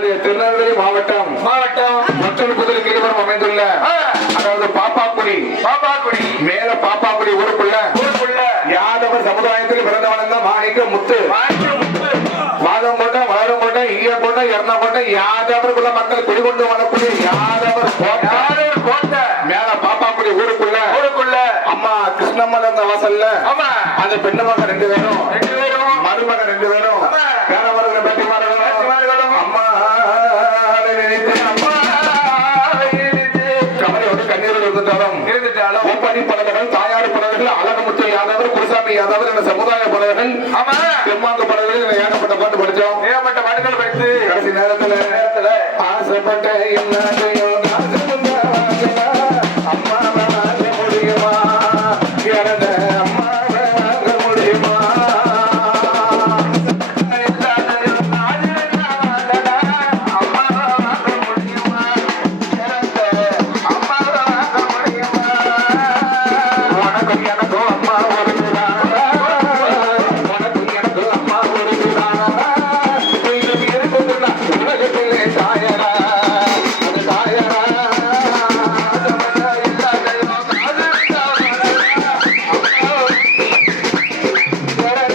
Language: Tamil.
நமது திருநெல்வேலி மாவட்டம். மாவட்டம். மற்றொரு புதிய கிருபரம் அமைந்துள்ள அதாவது பாப்பாக்குடி. பாப்பாக்குடி. மேல பாப்பாக்குடி ஊருக்குள்ள ஊருக்குள்ள. யாதவ சமுதாயத்தில் பிறந்த மாணிக்க முத்து. மாதம் கொண்ட வளரும் கொண்ட ஈய கொண்ட இறந்த கொண்ட யாதவர் மக்கள் குடிகொண்டு வரக்கூடிய யாதவர் யாதவர் கோட்டை. மேல பாப்பாக்குடி ஊருக்குள்ள ஊருக்குள்ள. அம்மா கிருஷ்ணம்மன் இருந்த வாசல்ல அந்த பெண்ணு மகன் ரெண்டு பேரும் மருமகன் ரெண்டு பேரும் அதாவது நம்ம சமுதாய பாடல்கள் ஆமா தெம்மாங்க பாடல்கள் ஏகப்பட்ட பாட்டு படிச்சோம். ஏகப்பட்ட பாட்டுகள் படித்து கடைசி நேரத்துல நேரத்துல. ஆசைப்பட்ட என்ன